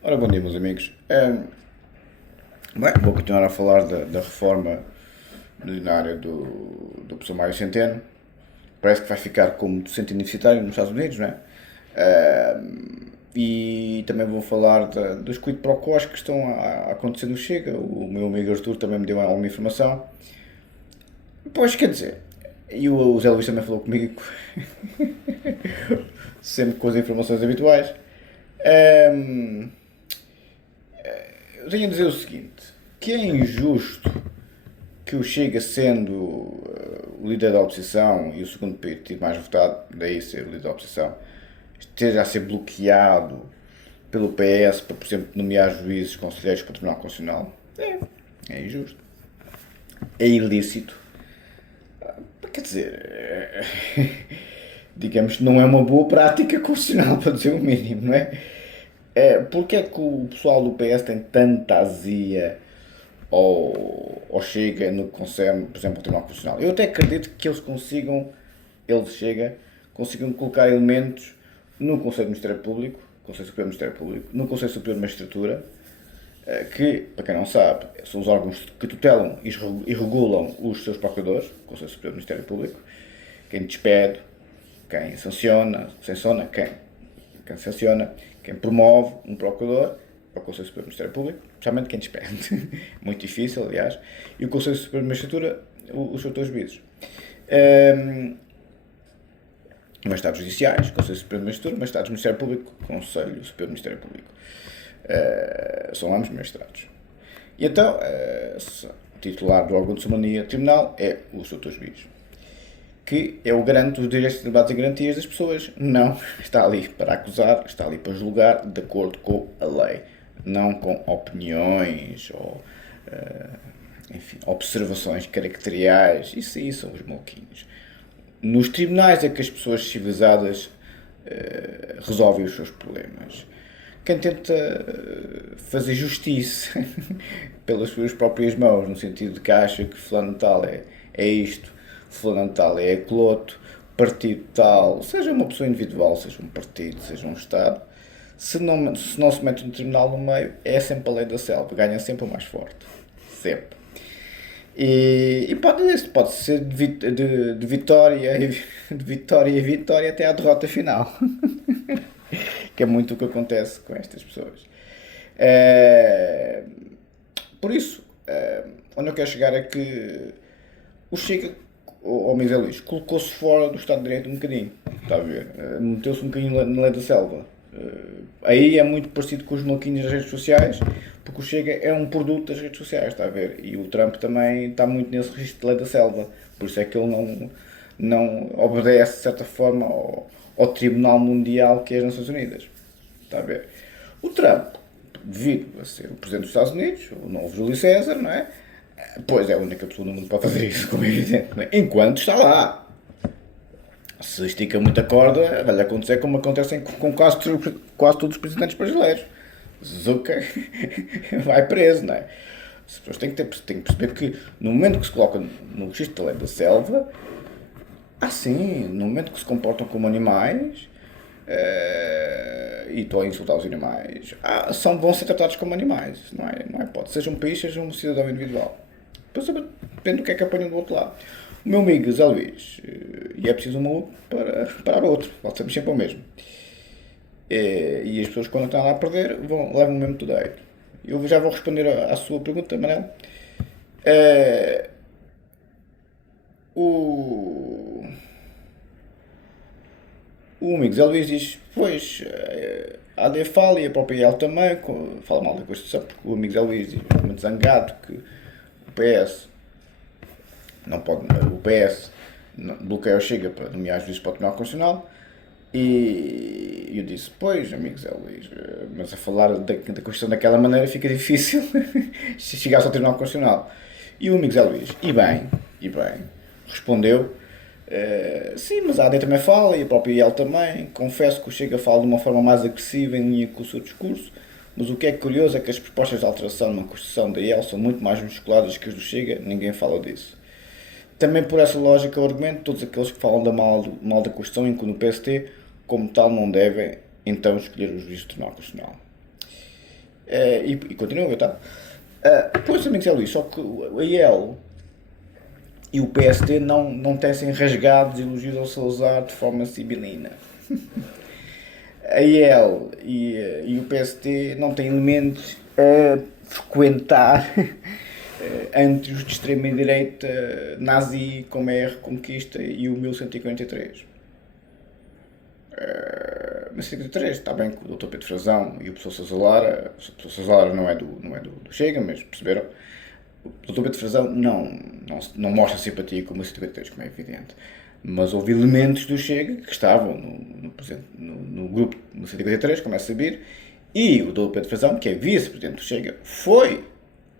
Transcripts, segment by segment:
Ora, bom dia, meus amigos. Bem, vou continuar a falar da reforma milionária do professor Mário Centeno. Parece que vai ficar como docente universitário nos Estados Unidos, não é? E também vou falar dos quid pro quos que estão a acontecer no Chega. O meu amigo Arthur também me deu alguma informação. Pois, quer dizer, e o Zé Luís também falou comigo, sempre com as informações habituais. Ahm, eu tenho a dizer o seguinte, que é injusto que o Chega, sendo o líder da oposição e o segundo partido mais votado, daí ser o líder da oposição, esteja a ser bloqueado pelo PS para, por exemplo, nomear juízes conselheiros para o Tribunal Constitucional. É injusto. É ilícito. Quer dizer, digamos que não é uma boa prática constitucional, para dizer o mínimo, não é? Porque é que o pessoal do PS tem tanta azia ou Chega no que concerne, por exemplo, o Tribunal Constitucional? Eu até acredito que eles consigam colocar elementos no Conselho de Ministério Público, Conselho Superior do Ministério Público, no Conselho Superior de Magistratura, que, para quem não sabe, são os órgãos que tutelam e regulam os seus procuradores, o Conselho Superior do Ministério Público, quem despede, quem sanciona quem sanciona, quem promove um procurador, é o Conselho Superior do Ministério Público, especialmente quem despede. Muito difícil, aliás. E o Conselho Superior de Magistratura, os seus juízes. Magistrados judiciais, Conselho Superior de Magistratura, magistrados do Ministério Público, Conselho Superior do Ministério Público. São ambos magistrados. E então, o titular do órgão de soberania tribunal é o Sr. Juiz, que é o garante dos direitos, liberdades e garantias das pessoas. Não está ali para acusar, está ali para julgar de acordo com a lei, não com opiniões ou, enfim, observações caracteriais. Isso aí são os maluquinhos. Nos tribunais é que as pessoas civilizadas resolvem os seus problemas. Quem tenta fazer justiça pelas suas próprias mãos, no sentido de que acha que fulano tal é isto, fulano tal é aquele outro, partido tal, seja uma pessoa individual, seja um partido, seja um Estado, se não se mete um tribunal no meio, é sempre a lei da selva, ganha sempre o mais forte. Sempre. E pode ser de vitória, de vitória em vitória até à derrota final. Que é muito o que acontece com estas pessoas. Por isso, onde eu quero chegar é que o Chega, ou Miguel Luís, colocou-se fora do Estado de Direito um bocadinho, está a ver? Meteu-se um bocadinho na lei da selva. Aí é muito parecido com os maluquinhos das redes sociais, porque o Chega é um produto das redes sociais, está a ver? E o Trump também está muito nesse registro de lei da selva, por isso é que ele não obedece, de certa forma, ao Tribunal Mundial que é as Nações Unidas, está a ver? O Trump, devido a ser o Presidente dos Estados Unidos, o novo Júlio César, não é? Pois é a única pessoa no mundo que pode fazer isso, como é evidente, não é? Enquanto está lá. Se estica muita corda, vai acontecer como acontece com quase todos os presidentes brasileiros. Zucca vai preso, não é? As pessoas têm que perceber que no momento que se colocam no registro da lei da selva, sim, no momento que se comportam como animais, e estou a insultar os animais, vão ser tratados como animais, não é pode. Seja um país, seja um cidadão individual. Depois depende do que é que apanham do outro lado. O meu amigo Zé Luís, e é preciso um maluco para outro, voltamos sempre ao mesmo. E as pessoas, quando estão lá a perder, levam o mesmo tudo aí. Eu já vou responder à sua pergunta, Manel. O, o amigo Zé Luís diz: pois, a AD fala e a própria IEL também, fala mal da Constituição, porque o amigo Zé Luís diz, muito zangado, que o PS não pode, o PS bloqueia o Chega para nomear juízes para o Tribunal Constitucional. E eu disse: pois, amigo Zé Luís, mas a falar da Constituição daquela maneira fica difícil se chegasse ao Tribunal Constitucional. E o amigo Zé Luís, e bem, respondeu: sim, mas a AD também fala e a própria IEL também. Confesso que o Chega fala de uma forma mais agressiva em linha com o seu discurso, mas o que é curioso é que as propostas de alteração na Constituição da IEL são muito mais musculadas que as do Chega, ninguém fala disso. Também por essa lógica, eu argumento, todos aqueles que falam mal da Constituição, incluindo o PST, como tal, não devem então escolher os juízes do Tribunal Constitucional. E continua, tá? Pois, amigos, é Luís, só que a IEL e o PSD não tecem rasgados elogios ao Salazar de forma sibilina. A IEL e o PST não têm elementos a frequentar antros de extrema-direita nazi como é a Reconquista e o 1143. Mas 53, está bem que o Dr. Pedro Frazão e o professor Sousa Lara, o professor Sousa Lara não é do Chega, mas perceberam, o Dr. Pedro Frazão não mostra simpatia com o 1153, como é evidente. Mas houve elementos do Chega que estavam no grupo do 153, como é saber, e o Dr. Pedro Frazão, que é vice-presidente do Chega, foi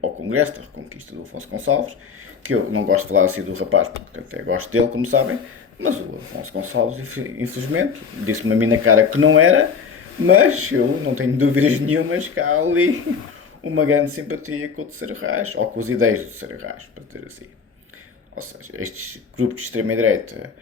ao Congresso da Reconquista do Afonso Gonçalves, que eu não gosto de falar assim do rapaz, porque até gosto dele, como sabem, mas o Afonso Gonçalves, infelizmente, disse-me a mim na cara que não era, mas eu não tenho dúvidas nenhumas que há ali uma grande simpatia com o terceiro Reich, ou com as ideias do terceiro Reich, para dizer assim. Ou seja, estes grupos de extrema-direita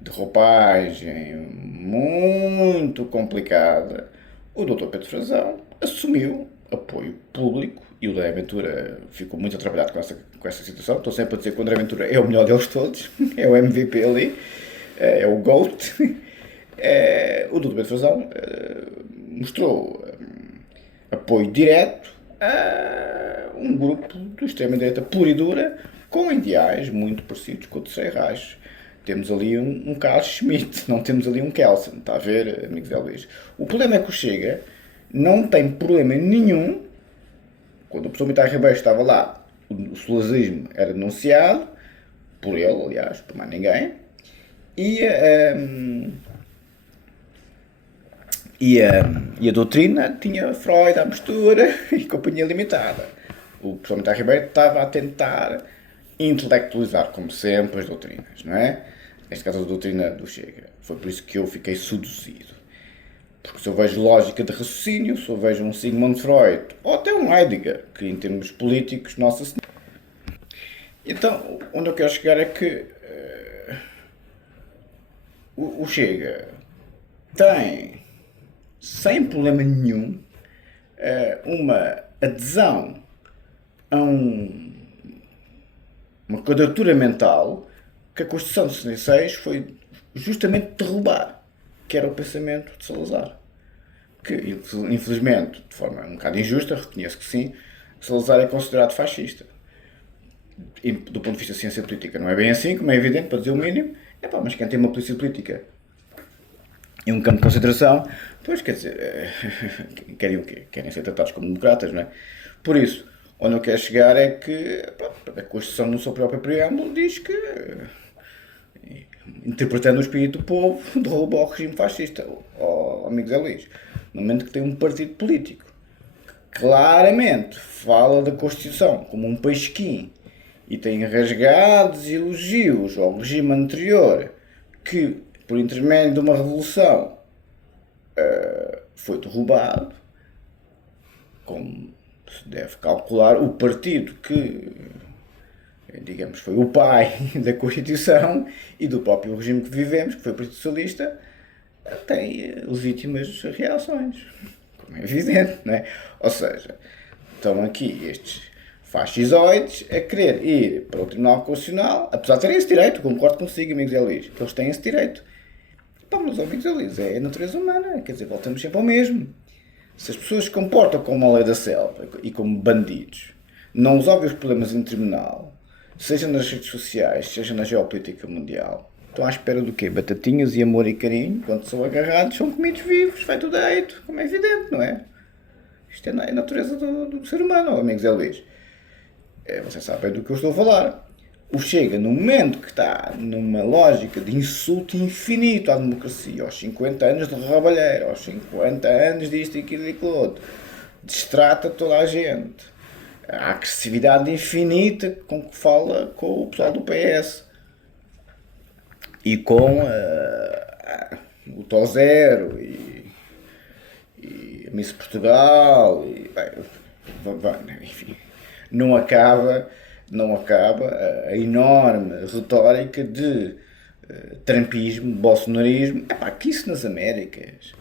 de roupagem muito complicada, o Dr. Pedro Frazão assumiu apoio público e o André Ventura ficou muito atrapalhado com essa situação. Estou sempre a dizer que o André Ventura é o melhor deles todos, é o MVP ali, é o GOAT. O Dr. Pedro Frazão mostrou apoio direto a um grupo de extrema-direita pura e dura, com ideais muito parecidos com o terceiro Reich. Temos ali um Carl Schmitt, não temos ali um Kelsen, está a ver, amigos de Luís? O problema é que o Chega não tem problema nenhum, quando o professor Mitar Ribeiro estava lá, o salazismo era denunciado, por ele, aliás, por mais ninguém, e a doutrina tinha Freud à mistura e companhia limitada. O professor Mitar Ribeiro estava a tentar intelectualizar, como sempre, as doutrinas, não é? Neste caso, a doutrina do Chega. Foi por isso que eu fiquei seduzido. Porque se eu vejo lógica de raciocínio, se eu vejo um Sigmund Freud, ou até um Heidegger, que em termos políticos, nossa senhora. Então, onde eu quero chegar é que o Chega tem, sem problema nenhum, uma adesão a uma quadratura mental que a Constituição de 66 foi justamente derrubar, que era o pensamento de Salazar. Que, infelizmente, de forma um bocado injusta, reconheço que sim, Salazar é considerado fascista. E, do ponto de vista da ciência política não é bem assim, como é evidente, para dizer o mínimo. Mas quem tem uma polícia política e um campo de consideração, pois quer dizer, querem o quê? Querem ser tratados como democratas, não é? Por isso, onde eu quero chegar é que a Constituição, no seu próprio preâmbulo, diz que, interpretando o espírito do povo, derruba o regime fascista, amigos Luís. No momento que tem um partido político que claramente fala da Constituição como um pesquim e tem rasgados elogios ao regime anterior que, por intermédio de uma revolução, foi derrubado, como se deve calcular, o partido que, digamos, foi o pai da Constituição e do próprio regime que vivemos, que foi o Partido Socialista, tem legítimas reações, como é evidente, não é? Ou seja, estão aqui estes fascisoides a querer ir para o Tribunal Constitucional, apesar de terem esse direito, concordo consigo, amigos Luís, que eles têm esse direito. Mas, amigos Luís, é a natureza humana, quer dizer, voltamos sempre ao mesmo. Se as pessoas se comportam como a lei da selva e como bandidos, não resolvem os problemas em tribunal, seja nas redes sociais, seja na geopolítica mundial, estão à espera do quê? Batatinhas e amor e carinho, quando são agarrados, são comidos vivos, feito o direito, como é evidente, não é? Isto é a natureza do ser humano, amigos Luís. Vocês sabem do que eu estou a falar. O Chega, no momento que está numa lógica de insulto infinito à democracia, aos 50 anos de roubalheiro, aos 50 anos disto e aquilo e aquilo outro, distrata toda a gente. A agressividade infinita com que fala com o pessoal do PS e com o Tó Zero e a Miss Portugal e, enfim, não acaba a enorme retórica de trumpismo, bolsonarismo. Que isso nas Américas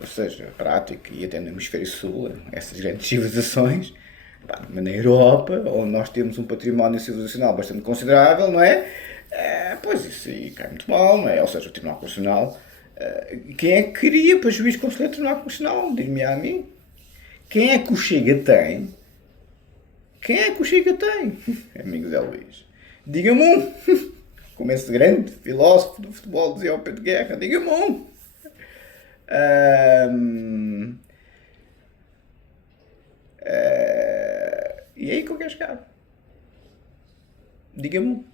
ou seja, prática, e até no hemisfério sul, essas grandes civilizações, pá, na Europa, onde nós temos um património civilizacional bastante considerável, não é? Pois isso aí cai muito mal, não é? Ou seja, o Tribunal Constitucional, quem é que queria para juiz conselheiro do Tribunal Constitucional? Diz-me a mim. Quem é que o Chega tem? Quem é que o Chega tem? Amigo Zé Luís. Diga-me um. Como esse grande filósofo do futebol dizia ao Pedro Guerra, diga-me um. E aí que eu quero chegar? Diga-me um.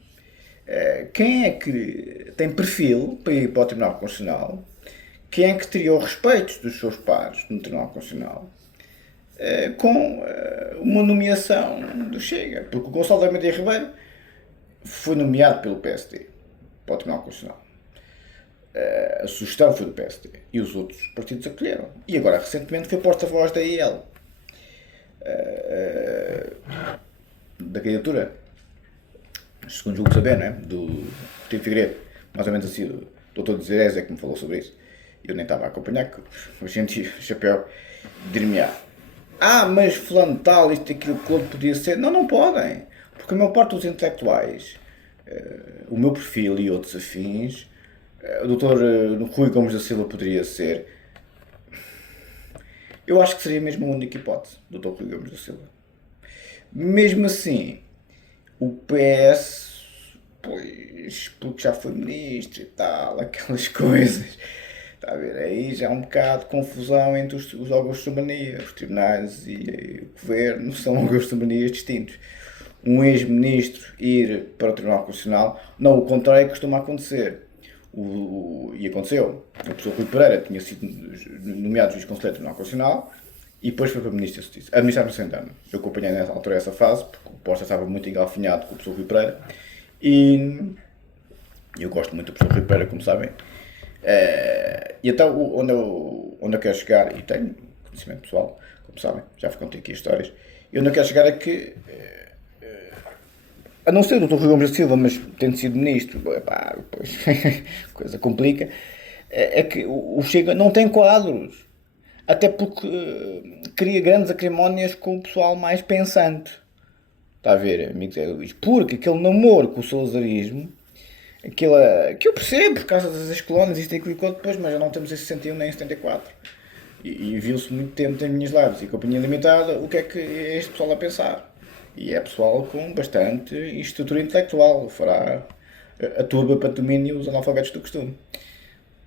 Quem é que tem perfil para ir para o Tribunal Constitucional? Quem é que teria o respeito dos seus pares no Tribunal Constitucional? Com uma nomeação do Chega. Porque o Gonçalo de Almeida Ribeiro foi nomeado pelo PSD para o Tribunal Constitucional. A sugestão foi do PSD e os outros partidos acolheram. E agora, recentemente, foi porta-voz da IEL, da candidatura, segundo julgo saber, não é? Do Coutinho Figueiredo, mais ou menos assim, o Dr. Zé é que me falou sobre isso. Eu nem estava a acompanhar, que a gente, chapéu, dir-me-á. Mas fulano tal, isto, aquilo, que outro podia ser. Não, não podem. Porque a maior parte dos intelectuais, o meu perfil e outros afins, o Dr. Rui Gomes da Silva poderia ser. Eu acho que seria mesmo a única hipótese, Dr. Rui Gomes da Silva. Mesmo assim, o PS, pois, porque já foi ministro e tal, aquelas coisas. Está a ver? Aí já há um bocado de confusão entre os órgãos de soberania. Os tribunais e o governo são órgãos de soberania distintos. Um ex-ministro ir para o Tribunal Constitucional, não, o contrário costuma acontecer. E aconteceu. A professor Rui Pereira tinha sido nomeado juiz conselheiro do Tribunal Constitucional e depois foi para Ministro da Justiça. Administração Centrana. Eu acompanhei nessa altura essa fase, porque o Posta estava muito engalfinhado com o professor Rui Pereira. E eu gosto muito do professor Rui Pereira, como sabem. E então, onde eu quero chegar, e tenho conhecimento pessoal, como sabem, já vos contei aqui histórias, e onde eu quero chegar é que, a não ser o Dr. Rui Gomes da Silva, mas tendo sido ministro, depois coisa complica, é que o Chega não tem quadros, até porque cria grandes acrimónias com o pessoal mais pensante. Está a ver, amigo Zé Luís? Porque aquele namoro com o salazarismo, aquela que eu percebo por causa das colónias, isto e aquilo depois, mas já não temos em 61 nem em 74. E viu-se muito tempo nas minhas lives e Companhia Limitada o que é que é este pessoal a pensar. E é pessoal com bastante estrutura intelectual, fará a turba para domínio os analfabetos do costume.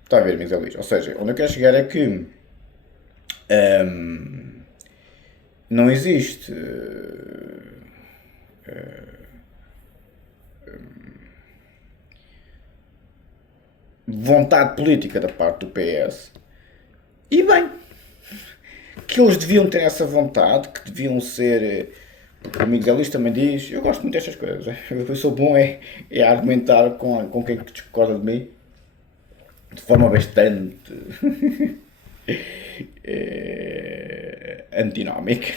Está a ver, amigos Luís? Ou seja, onde eu quero chegar é que não existe vontade política da parte do PS. E bem, que eles deviam ter essa vontade, que deviam ser. Porque o amigo Zé Luís também diz, eu gosto muito destas coisas, eu sou bom é argumentar com quem discorda de mim de forma bastante antinómica.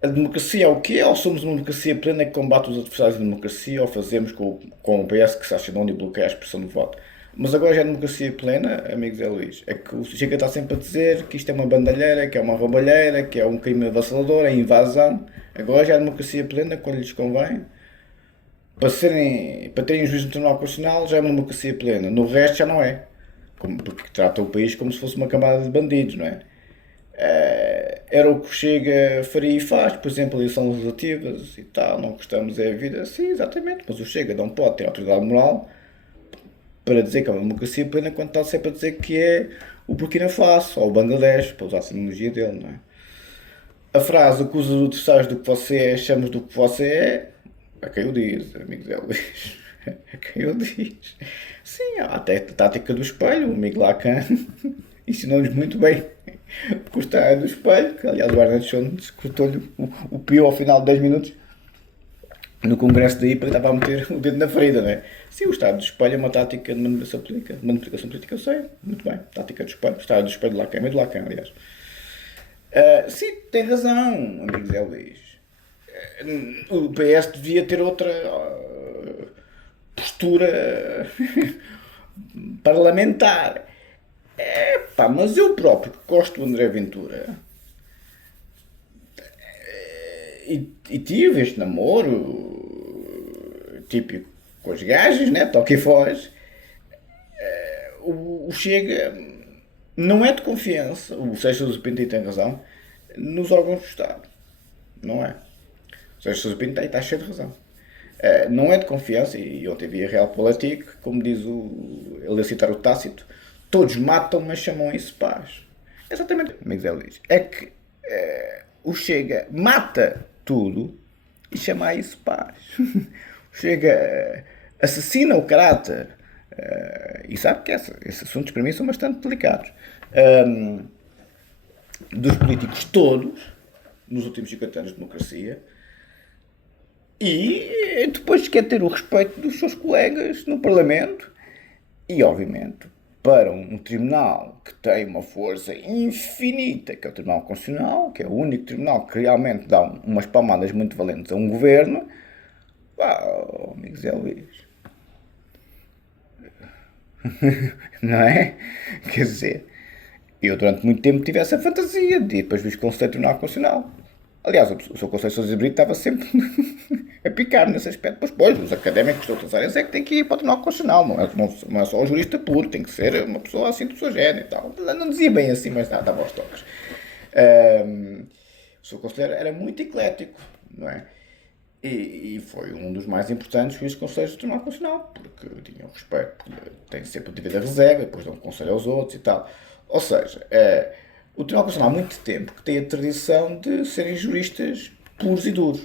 A democracia é o quê? Ou somos uma democracia plena que combate os adversários da democracia, ou fazemos com o PS que se acha dono e bloqueia a expressão do voto? Mas agora já é democracia plena, amigos Zé Luís. É que o Chega está sempre a dizer que isto é uma bandalheira, que é uma roubalheira, que é um crime avassalador, é invasão. Agora já é democracia plena, quando lhes convém. Para terem um juiz no Tribunal Constitucional já é uma democracia plena. No resto já não é. Porque trata o país como se fosse uma camada de bandidos, não é? Era o que o Chega faria e faz, por exemplo, eleições legislativas e tal, não gostamos é a vida. Sim, exatamente, mas o Chega não pode ter autoridade moral para dizer que é uma democracia plena quando está sempre a dizer que é o Burkina Faso ou o Bangladesh, para usar a terminologia dele, não é? A frase acusa o adversário do que você é, chamas do que você é quem o diz, amigo Zé Luís. É quem o diz. Sim, há até a tática do espelho, o amigo Lacan ensinou-nos muito bem porque o estádio do espelho, que aliás o Arnold Schoen escutou-lhe o pio ao final de 10 minutos no congresso daí para ele estava a meter o dedo na ferida, não é? Sim, o estado do espelho é uma tática de manipulação política. Manipulação política eu sei, muito bem. Tática do espelho, o estado do espelho de Lacan, é de Lacan, aliás. Sim, tem razão, amigo Zé Luís. O PS devia ter outra postura parlamentar. Pá, mas eu próprio que gosto do André Ventura e tive este namoro típico com os gajos, né? Toque e foz. O Chega não é de confiança, o Seixas do Pinto tem razão, nos órgãos do Estado. Não é. O Seixas do Pinto está cheio de razão. Não é de confiança, e ontem vi a Realpolitik, como diz ele a citar o Tácito, todos matam, mas chamam isso paz. Exatamente o que Miguel diz. É que o Chega mata tudo e chama isso paz. O Chega assassina o caráter. E sabe que esses assuntos para mim são bastante delicados. Dos políticos todos, nos últimos 50 anos de democracia, e depois quer ter o respeito dos seus colegas no Parlamento e, obviamente, para um tribunal que tem uma força infinita, que é o Tribunal Constitucional, que é o único tribunal que realmente dá umas palmadas muito valentes a um governo, amigo Zé Luís. Não é? Quer dizer, eu durante muito tempo tive essa fantasia de ir para juiz conselheiro do Tribunal Constitucional. Aliás, o seu Conselho de Sousa Brito estava sempre a picar nesse aspecto. Pois, os académicos de outras áreas é que têm que ir para o Tribunal Constitucional, não é só o jurista puro, tem que ser uma pessoa assim do seu género e tal. Não dizia bem assim, mas dava aos toques. O seu conselheiro era muito eclético, não é? E foi um dos mais importantes juízes conselheiros do Tribunal Constitucional, porque tinham respeito, tem sempre o devido a reserva, depois dão conselho aos outros e tal. Ou seja, o Tribunal Constitucional há muito tempo que tem a tradição de serem juristas puros e duros.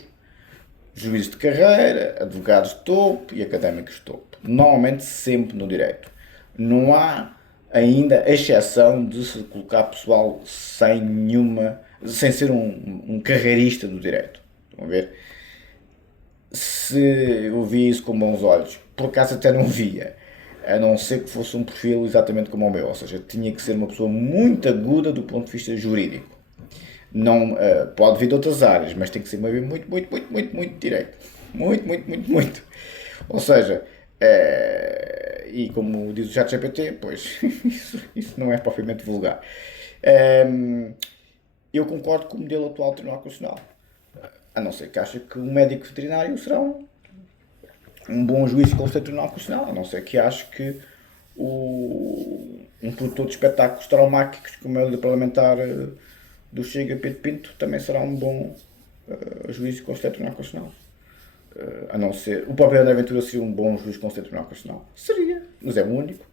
Juízes de carreira, advogados de topo e académicos de topo. Normalmente sempre no direito. Não há ainda a exceção de se colocar pessoal sem ser um carreirista do direito. Estão a ver? Se eu vi isso com bons olhos, por acaso até não via, a não ser que fosse um perfil exatamente como o meu, ou seja, tinha que ser uma pessoa muito aguda do ponto de vista jurídico. Não, pode vir de outras áreas, mas tem que ser muito direito. Muito. Ou seja, e como diz o ChatGPT, pois isso não é propriamente vulgar. Eu concordo com o modelo atual do Tribunal Constitucional. A não ser que ache que um médico veterinário será um bom juiz de conselho do Tribunal Constitucional. A não ser que ache que um produtor de espetáculos traumáticos, como é o parlamentar do Chega, Pedro Pinto, também será um bom juiz de conselho do Tribunal Constitucional. A não ser... O próprio André Ventura seria um bom juiz de conselho do Tribunal Constitucional. Seria, mas é o único.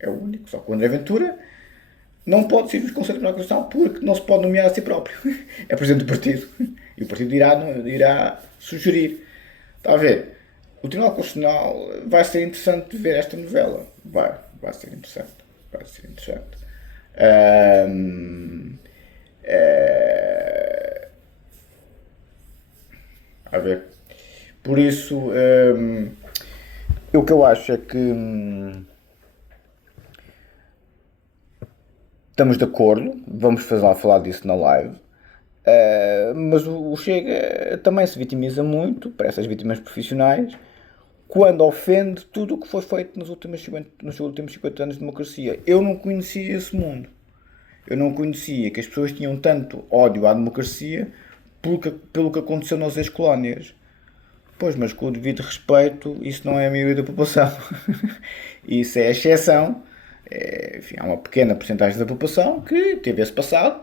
É o único. Só que o André Ventura não pode ser juiz de conselho do Tribunal Constitucional porque não se pode nomear a si próprio. É presidente do partido. E o partido irá sugerir. Está a ver? O Tribunal Constitucional vai ser interessante ver esta novela. Vai ser interessante. Vai ser interessante. A ver. Por isso, o que eu acho é que estamos de acordo, vamos falar disso na live, mas o Chega também se vitimiza muito para essas vítimas profissionais quando ofende tudo o que foi feito nos últimos 50 anos de democracia. Eu não conhecia esse mundo. Eu não conhecia que as pessoas tinham tanto ódio à democracia pelo que aconteceu nas ex-colónias. Pois, mas com o devido respeito, isso não é a maioria da população. Isso é a exceção. Enfim, há uma pequena porcentagem da população que teve esse passado,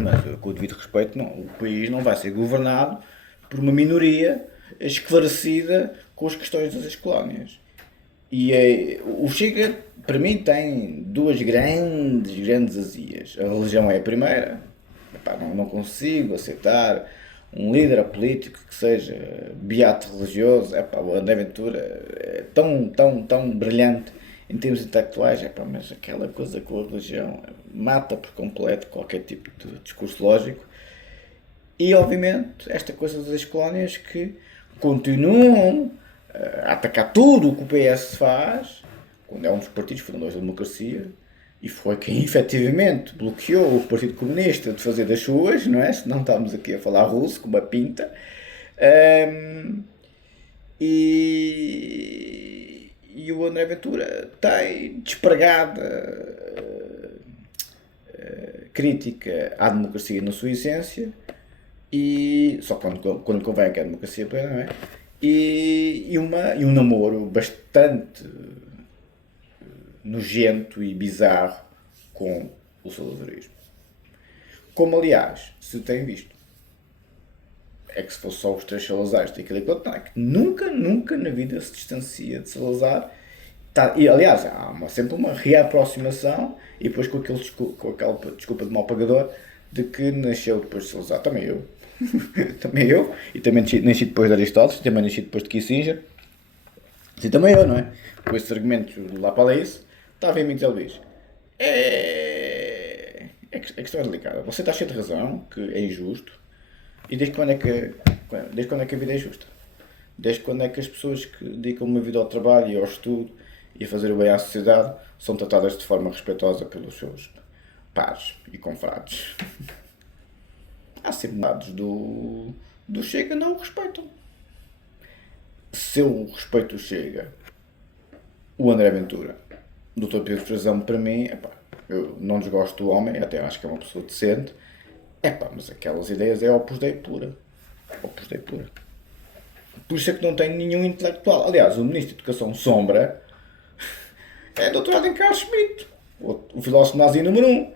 mas com o devido respeito, o país não vai ser governado por uma minoria esclarecida com as questões das ex-colónias. E o Chega, para mim, tem duas grandes azias. A religião é a primeira. Epá, não consigo aceitar um líder político que seja beato religioso. Epá, o André Ventura é tão brilhante em termos intelectuais, mas aquela coisa com a religião mata por completo qualquer tipo de discurso lógico. E, obviamente, esta coisa das colónias que continuam a atacar tudo o que o PS faz, quando é um dos partidos fundadores da democracia, e foi quem efetivamente bloqueou o Partido Comunista de fazer das suas, não é? Senão estamos aqui a falar russo, com uma pinta. E e o André Ventura tem despregada crítica à democracia na sua essência, e só quando convém, que é a democracia plena, não é? E um namoro bastante nojento e bizarro com o salazarismo. Como, aliás, se tem visto. É que se fosse só os três Salazares, tem aquele não, é que nunca na vida se distancia de Salazar. E, aliás, há sempre uma reaproximação, e depois com aquela desculpa de mau pagador, de que nasceu depois de Salazar. Também eu. Também eu. E também nasci depois de Aristóteles, também nasci depois de Kissinger. Sim, também eu, não é? Com esses argumentos de lá para isso, está a ver, Miguel Luís. A questão é delicada. Você está cheio de razão, que é injusto. E desde quando é que a vida é justa? Desde quando é que as pessoas que dedicam uma vida ao trabalho e ao estudo e a fazer o bem à sociedade são tratadas de forma respeitosa pelos seus pares e confrades? Há sempre dados do Chega não o respeitam. Se eu respeito o Chega, o André Ventura, o Dr. Pedro Frazão, para mim, eu não desgosto do homem, até acho que é uma pessoa decente, mas aquelas ideias é Opus Dei pura. Opus Dei pura. Por isso é que não tem nenhum intelectual. Aliás, o Ministro da Educação Sombra é doutorado em Carl Schmitt, o filósofo nazi número 1.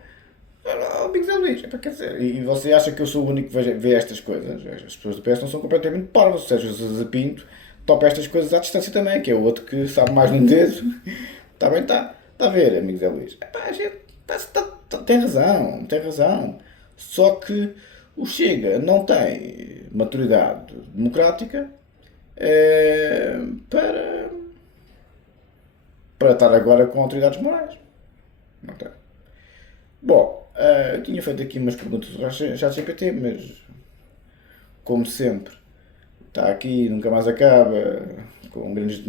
O Miguel Luís, quer dizer, e você acha que eu sou o único que vê estas coisas? As pessoas do PS não são completamente parvas, ou seja, o César Pinto topa estas coisas à distância também, que é o outro que sabe mais num dedo. Está bem, está a ver, Miguel Luís. A gente tem razão. Só que o Chega não tem maturidade democrática para estar agora com autoridades morais. Não tem. Bom, eu tinha feito aqui umas perguntas do ChatGPT, mas como sempre, está aqui, nunca mais acaba, com grandes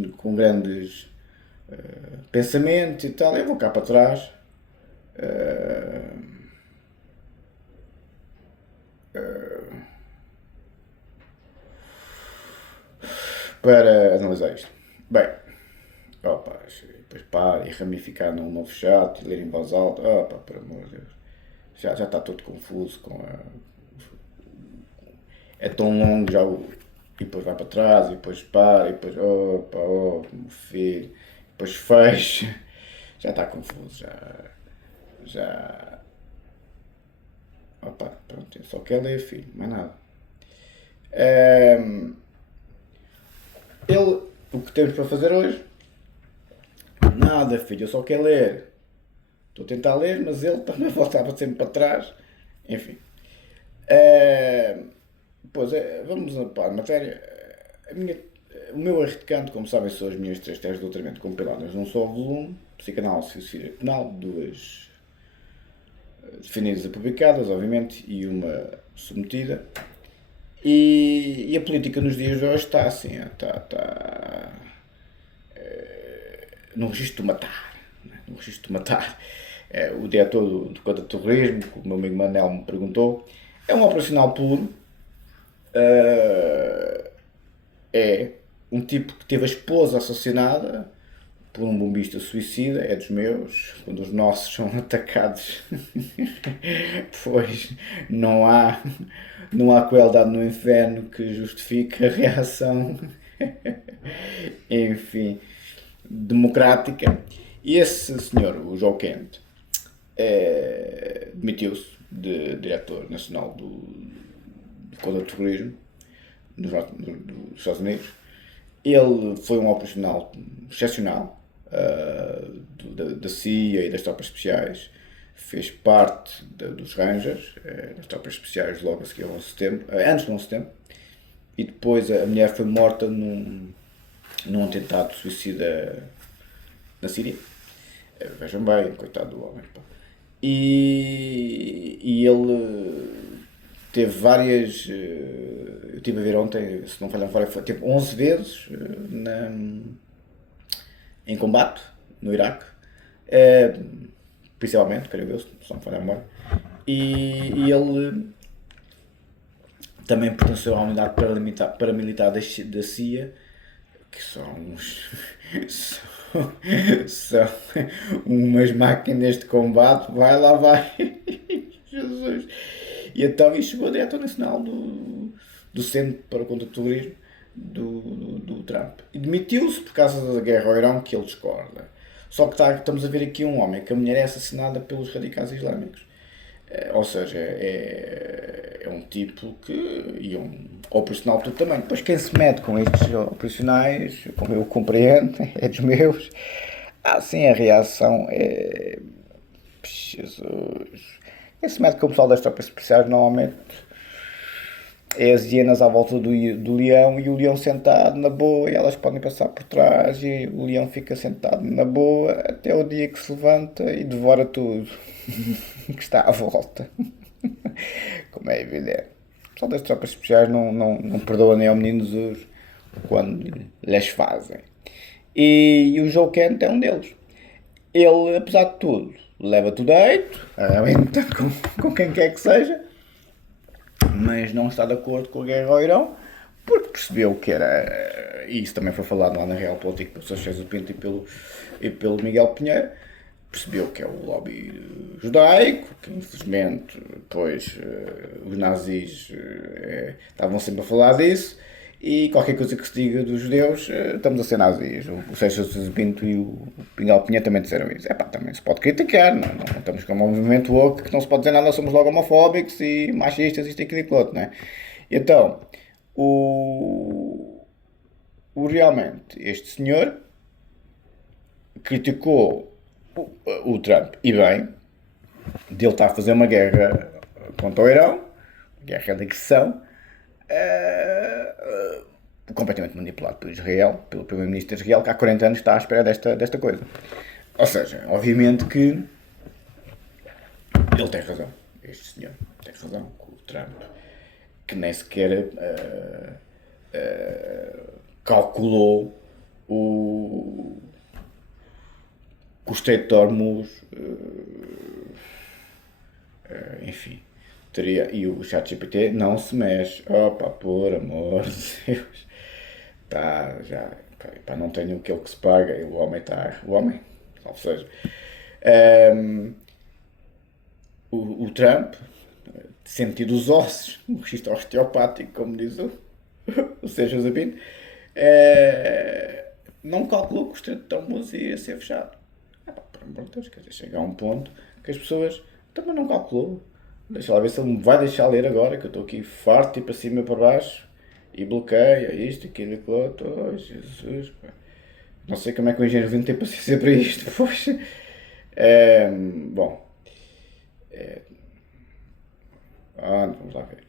pensamentos e tal. Eu vou cá para trás. Para analisar isto. Bem, depois para e ramificar num novo chat e ler em voz alta. Por amor de Deus. Já está todo confuso com a. É tão longo já e depois vai para trás e depois para e depois meu filho, depois fecha. Já está confuso, já. Pronto, eu só quero ler, filho, mais nada. O que temos para fazer hoje? Nada, filho, eu só quero ler. Estou a tentar ler, mas ele também voltava sempre para trás. Enfim. Vamos para a matéria. O meu artigo de canto, como sabem, são as minhas 3 teses de doutoramento compiladas num só volume, Psicanálise e Filosofia Penal, 2 definidas e publicadas, obviamente, e uma submetida. E a política nos dias de hoje está assim, está no registro de matar. No registro de matar. O diretor do contra-terrorismo, que o meu amigo Manel me perguntou, é um operacional puro. É um tipo que teve a esposa assassinada por um bombista suicida, é dos meus, quando os nossos são atacados, pois não há crueldade no inferno que justifique a reação, enfim, democrática. E esse senhor, o João Quente, demitiu-se de diretor nacional do contra-terrorismo nos Estados Unidos. Ele foi um operacional excepcional da CIA e das tropas especiais. Fez parte dos Rangers, das tropas especiais, logo a seguir ao 11 de setembro, antes do 11 de setembro. E depois a mulher foi morta num atentado suicida na Síria. Vejam bem, coitado do homem. E ele teve várias. Eu estive a ver ontem, se não falhar fora, teve 11 vezes em combate no Iraque, principalmente, creio eu, se não falhar a memória. E ele também pertenceu à unidade paramilitar da CIA, que são são umas máquinas de combate, vai lá, vai. Jesus. E então e chegou a diretor nacional do Centro para o Contra-Terrorismo do Trump. E demitiu-se por causa da guerra ao Irão, que ele discorda. Só que estamos a ver aqui um homem que a mulher é assassinada pelos radicais islâmicos. Ou seja, é um tipo que. E um operacional de todo tamanho. Depois, quem se mete com estes operacionais, como eu compreendo, é dos meus. Sim, a reação é. Jesus. Quem se mete com o pessoal das tropas especiais normalmente é as hienas à volta do leão e o leão sentado na boa e elas podem passar por trás e o leão fica sentado na boa até o dia que se levanta e devora tudo que está à volta. Como é evidente. O pessoal das tropas especiais não perdoa nem ao menino Jesus quando lhes fazem. E o Joe Kent é um deles. Ele, apesar de tudo, leva tudo a deito, arrebenta com quem quer que seja, mas não está de acordo com a guerra ao Irão, porque percebeu que era, e isso também foi falado lá na Real Política pelo Sr. Jesus Pinto e pelo Miguel Pinheiro, percebeu que é o lobby judaico, que infelizmente depois os nazis estavam sempre a falar disso, e qualquer coisa que se diga dos judeus, estamos a ser nazis. O Seixas Pinto e o Miguel Pinheiro também disseram isso. Também se pode criticar, não estamos com um movimento woke que não se pode dizer nada, somos logo homofóbicos e machistas, isto, aquilo e aquilo outro, não é? Então, realmente, este senhor criticou o Trump, e bem, dele estar a fazer uma guerra contra o Irão, guerra de agressão, completamente manipulado por Israel, pelo primeiro-ministro de Israel, que há 40 anos está à espera desta coisa. Ou seja, obviamente que ele tem razão, este senhor tem razão, com o Trump, que nem sequer calculou o Estreito de Hormuz, enfim, e o ChatGPT não se mexe. Opa, por amor de Deus, está já, pá, não tenho aquilo que se paga e o homem, ou seja, o Trump, sentido os ossos, o registro osteopático, como diz o Sérgio Zabino, não calculou que o Estreito de Hormuz ia ser fechado. Por amor de Deus, quer dizer, chega a um ponto que as pessoas também não calculou. Deixa lá ver se ele me vai deixar ler agora, que eu estou aqui farto e para cima e para baixo e bloqueia isto, aquilo, aquilo outro. Oh, Jesus, pá. Não sei como é que o engenheiro Vino tem paciência para isto. Poxa. Bom, vamos lá ver.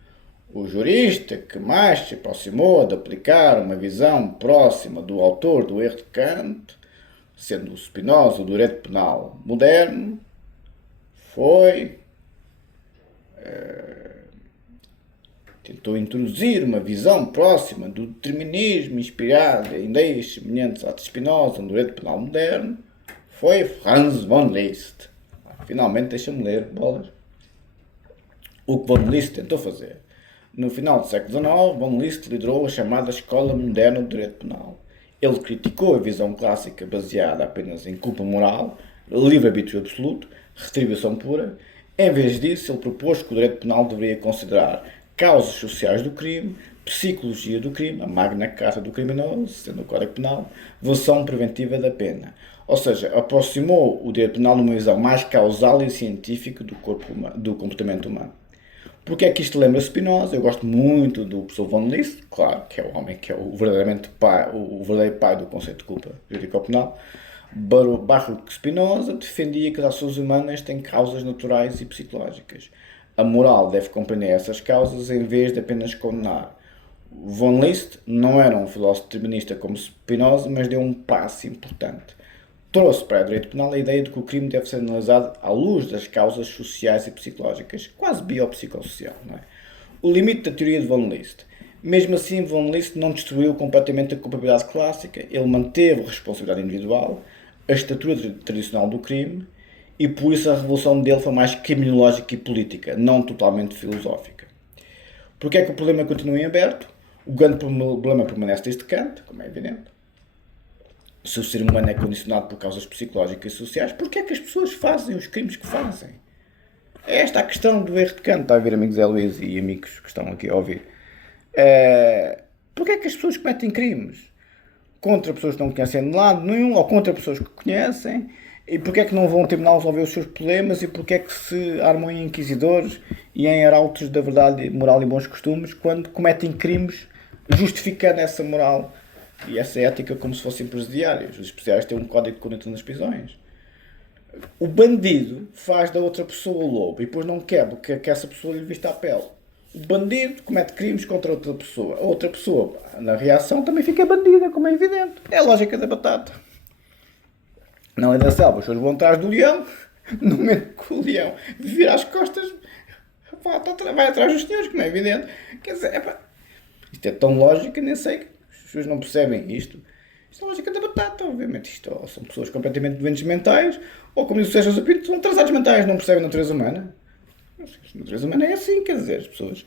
O jurista que mais se aproximou de aplicar uma visão próxima do autor do erro de Kant, sendo o Spinoza do direito penal moderno, foi... tentou introduzir uma visão próxima do determinismo inspirada em ideias semelhantes à de Spinoza no direito penal moderno, foi Franz von Liszt. Finalmente deixa-me ler, bolas. O que von Liszt tentou fazer. No final do século XIX, von Liszt liderou a chamada Escola Moderna do Direito Penal. Ele criticou a visão clássica baseada apenas em culpa moral, livre-arbítrio absoluto, retribuição pura. Em vez disso, ele propôs que o direito penal deveria considerar causas sociais do crime, psicologia do crime, a Magna Carta do criminoso, sendo o Código Penal, versão preventiva da pena. Ou seja, aproximou o direito penal numa visão mais causal e científica do comportamento humano. Porque é que isto lembra Spinoza? Eu gosto muito do professor von Liszt, claro, que é o homem que é o verdadeiro pai do conceito de culpa jurídico-penal. Baruch Spinoza defendia que as ações humanas têm causas naturais e psicológicas. A moral deve compreender essas causas em vez de apenas condenar. Von Liszt não era um filósofo determinista como Spinoza, mas deu um passo importante. Trouxe para o direito penal a ideia de que o crime deve ser analisado à luz das causas sociais e psicológicas, quase biopsicossocial, não é? O limite da teoria de von Liszt. Mesmo assim, von Liszt não destruiu completamente a culpabilidade clássica, ele manteve a responsabilidade individual, a estatura tradicional do crime, e por isso a revolução dele foi mais criminológica e política, não totalmente filosófica. Porque é que o problema continua em aberto? O grande problema permanece desde Kant, como é evidente. se o ser humano é condicionado por causas psicológicas e sociais, porquê é que as pessoas fazem os crimes que fazem? É esta a questão do erro de Kant, está a ver, amigos Zé Luís e amigos que estão aqui a ouvir. Porquê é que as pessoas cometem crimes? Contra pessoas que não conhecem de lado nenhum, ou contra pessoas que conhecem, e porquê é que não vão ao tribunal resolver os seus problemas, e porquê é que se armam em inquisidores e em arautos da verdade, moral e bons costumes, quando cometem crimes, justificando essa moral e essa ética como se fossem presidiários. Os especiais têm um código de conduta nas prisões. O bandido faz da outra pessoa o lobo e depois não quer que essa pessoa lhe vista a pele. O bandido comete crimes contra outra pessoa. A outra pessoa, na reação, também fica bandida, como é evidente. É a lógica da batata. Na lei da selva, os senhores vão atrás do leão. No momento que o leão vira as costas, vai atrás dos senhores, como é evidente. Quer dizer, isto é tão lógico, nem sei que as pessoas não percebem isto. Isto é a lógica da batata, obviamente. Isto ou são pessoas completamente doentes mentais, ou como diz o Sérgio Zapito, são atrasados mentais, não percebem a natureza humana. A natureza humana é assim, quer dizer, as pessoas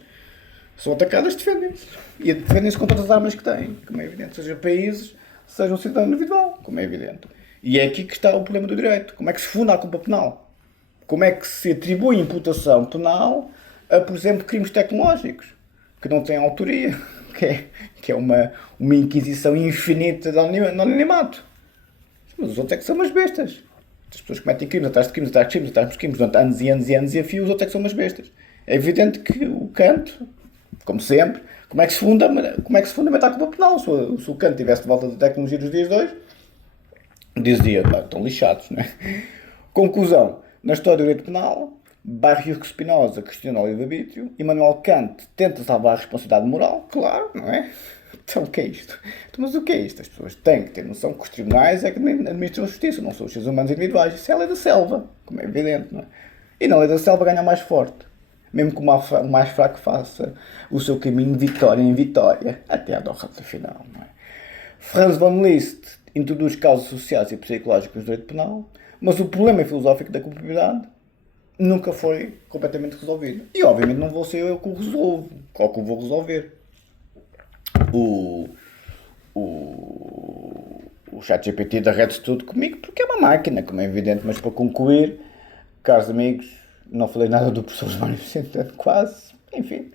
são atacadas, defendem-se. E defendem-se com todas as armas que têm, como é evidente. Seja países, seja um cidadão individual, como é evidente. E é aqui que está o problema do direito. Como é que se funda a culpa penal? Como é que se atribui imputação penal a, por exemplo, crimes tecnológicos, que não têm autoria, que é uma inquisição infinita de anonimato. Mas os outros é que são umas bestas. As pessoas cometem crimes atrás de crimes, atrás de crimes, atrás de crimes, durante anos e anos e anos e a fio, os outros é que são umas bestas. É evidente que o Kant, como sempre, como é que se fundamenta a culpa penal? Se o Kant tivesse de volta da tecnologia dos dias de hoje, dizia, estão lixados, não é? Conclusão, na história do direito penal, Baruch Spinoza questiona o livre-arbítrio, Immanuel Kant tenta salvar a responsabilidade moral, claro, não é? Então o que é isto? Então, mas o que é isto? As pessoas têm que ter noção que os tribunais é que administram a justiça, não são os seres humanos individuais. Isso é a lei da selva, como é evidente, não é? E na lei da selva ganha o mais forte. Mesmo que o mais fraco faça o seu caminho de vitória em vitória, até à derrota final, não é? Franz von Liszt introduz causas sociais e psicológicas no direito penal, mas o problema filosófico da culpabilidade nunca foi completamente resolvido. E obviamente não vou ser eu que o resolvo, ou que o vou resolver. O ChatGPT derrete tudo comigo porque é uma máquina, como é evidente, mas para concluir, caros amigos, não falei nada do professor Mário Centeno, quase, enfim,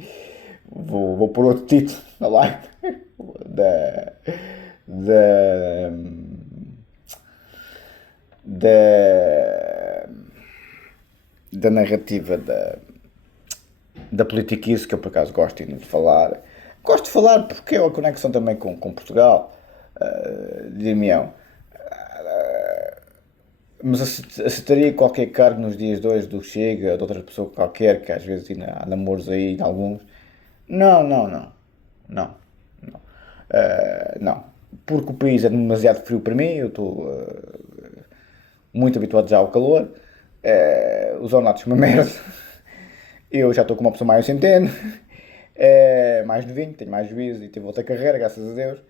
vou pôr outro título na live da narrativa da politiquice, que eu por acaso gosto de falar. Gosto de falar porque é uma conexão também com Portugal, de Mião. Mas aceitaria qualquer cargo nos dias de hoje do Chega, de outra pessoa qualquer, que às vezes há namoros aí, em alguns. Não. Não. Porque o país é demasiado frio para mim, eu estou muito habituado já ao calor. Os ornatos são uma merda. Eu já estou com uma pessoa mais centeno. Mais novinho, tenho mais juízo e tive outra carreira, graças a Deus.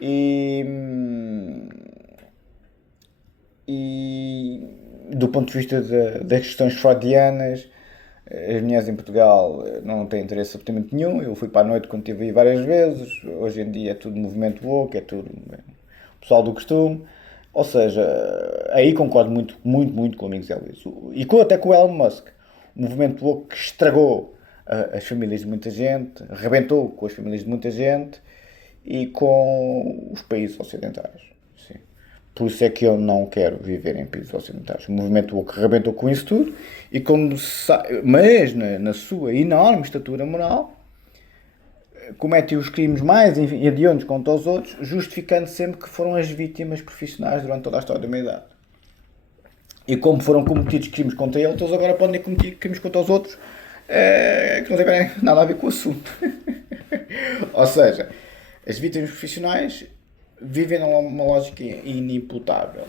E do ponto de vista das questões freudianas, as mulheres em Portugal não têm interesse absolutamente nenhum. Eu fui para a noite quando estive aí várias vezes. Hoje em dia é tudo movimento woke, é tudo pessoal do costume. Ou seja, aí concordo muito com o amigo Zé Luís. E até com o Elon Musk. O movimento woke que estragou as famílias de muita gente, arrebentou com as famílias de muita gente e com os países ocidentais. Sim. Por isso é que eu não quero viver em países ocidentais. O movimento woke arrebentou com isso tudo, e mas na sua enorme estatura moral, comete os crimes mais hediondos contra os outros, justificando sempre que foram as vítimas profissionais durante toda a história da humanidade. E como foram cometidos crimes contra eles agora podem cometer crimes contra os outros, que não têm nada a ver com o assunto. Ou seja, as vítimas profissionais vivem numa lógica inimputável,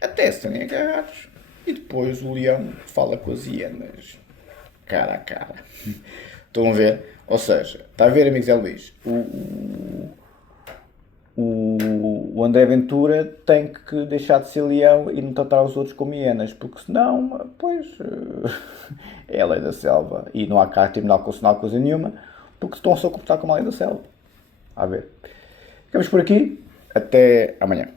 até serem agarrados, e depois o leão fala com as hienas, cara a cara. Estão a ver? Ou seja, está a ver, amigos Zé Luís, o André Ventura tem que deixar de ser leão e não tratar os outros como hienas, porque senão, pois, é a lei da selva e não há cá tribunal constitucional coisa nenhuma, porque estão a se comportar como a lei da selva. A ver. Ficamos por aqui. Até amanhã.